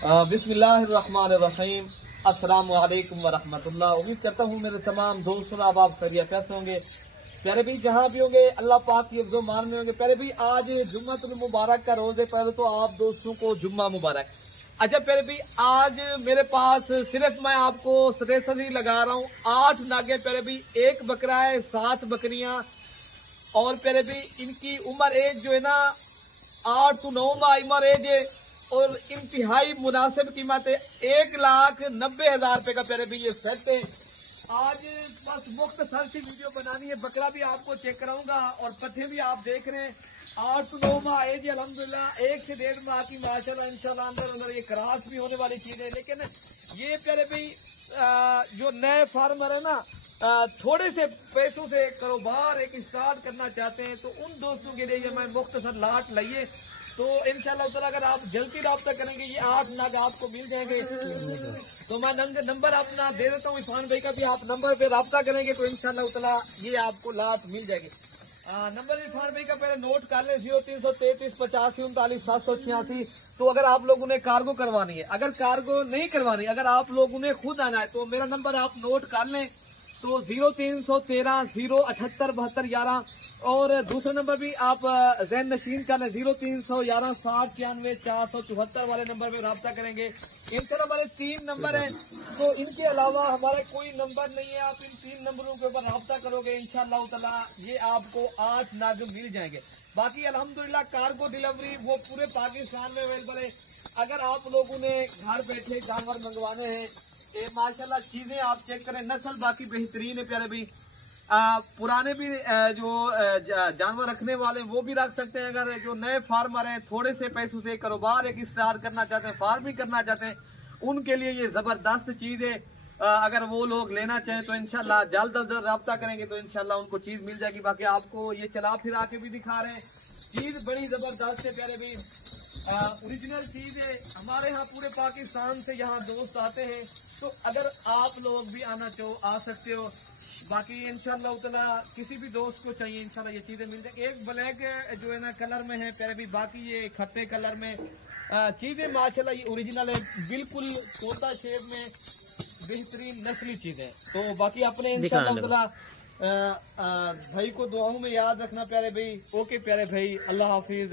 बिस्मिल्लाहिर्रहमानिर्रहीम। अस्सलाम वालेकुम वरहमतुल्लाह। उम्मीद करता हूँ मेरे तमाम दोस्त आप खैरियत से होंगे। प्यारे भी जहाँ भी होंगे अल्लाह पाक की अफ़ज़ो मान में होंगे। प्यारे भी आज जुम्मतुल मुबारक का रोज़ है। पहले तो आप दोस्तों को जुम्मा मुबारक। अच्छा प्यारे भी आज मेरे पास सिर्फ मैं आपको स्टेशनरी लगा रहा हूँ 8 नागे प्यारे भी, एक बकरा है, 7 बकरियाँ और प्यारे भी इनकी उम्र एज जो है ना 8 से 9 माह उम्र एज है और इंतहाई मुनासिब कीमत है। 1,90,000 रुपए का प्यारे भी ये सेट है। आज बस मुख्तसर सी वीडियो बनानी है। बकरा भी आपको चेक कराऊंगा और पट्ठे भी आप देख रहे हैं 8 से 9 माह एज अल्हम्दुलिल्लाह, 1 से 1.5 माह की माशाल्लाह इंशाल्लाह अंदर ये क्रॉस भी होने वाली चीज है। लेकिन ये प्यारे भाई जो नए फार्मर है ना, थोड़े से पैसों से कारोबार एक स्टार्ट करना चाहते हैं तो उन दोस्तों के लिए मैं मुख्तसर लाट लाइए तो इंशाल्लाह ताला अगर आप जल्दी रब्ता करेंगे ये 8 नाग आपको मिल जाएंगे। तो मैं नंबर अपना दे देता हूँ इरफान भाई का भी, आप नंबर पे रब्ता करेंगे तो इंशाल्लाह ताला ये आपको लाट मिल जाएगी। नंबर इरफान भाई का पहले नोट कर ले 0333 85 39 786। तो अगर आप लोगों ने कार्गो करवानी है, अगर कार्गो नहीं करवानी, अगर आप लोगों ने खुद आना है तो मेरा नंबर आप नोट कर लें तो 0313 078 72 11 और दूसरा नंबर भी आप जैन नशीन कर लें 0311 60 91 474 वाले नंबर पे रब्ता करेंगे। इनके हमारे 3 नंबर हैं तो इनके अलावा हमारा कोई नंबर नहीं है। आप इन 3 नंबरों के ऊपर रब्ता करोगे इंशाअल्लाह ताला ये आपको 8 नाग मिल जाएंगे। बाकी अल्हम्दुलिल्लाह कार्गो डिलीवरी वो पूरे पाकिस्तान में अवेलेबल है। अगर आप लोगों ने घर बैठे जानवर मंगवाने हैं ये माशाल्लाह चीजें आप चेक करें, नस्ल बाकी बेहतरीन है प्यारे भी। पुराने भी जो जानवर रखने वाले वो भी रख सकते हैं। अगर जो नए फार्मर हैं थोड़े से पैसों से कारोबार एक स्टार्ट करना चाहते हैं, फार्मिंग करना चाहते हैं, उनके लिए ये जबरदस्त चीज है। अगर वो लोग लेना चाहें तो इंशाल्लाह जल्द अज जल्द रब्ता करेंगे तो इंशाल्लाह उनको चीज मिल जाएगी। बाकी आपको ये चला फिरा के भी दिखा रहे हैं, चीज बड़ी जबरदस्त है प्यारे भी, ओरिजिनल चीज है। हमारे यहाँ पूरे पाकिस्तान से यहाँ दोस्त आते हैं तो अगर आप लोग भी आना चाहो आ सकते हो। बाकी इंशाल्लाह ताला किसी भी दोस्त को चाहिए इंशाल्लाह ये चीजें मिल जाएगी। एक ब्लैक जो है ना कलर में है प्यारे भी, बाकी ये खट्टे कलर में चीजें माशाल्लाह ये ओरिजिनल है, बिल्कुल तोता शेप में बेहतरीन नस्ली चीजें। तो बाकी अपने इंशाल्लाह ताला भाई को दुआओं में याद रखना प्यारे भाई। ओके प्यारे भाई, अल्लाह हाफिज।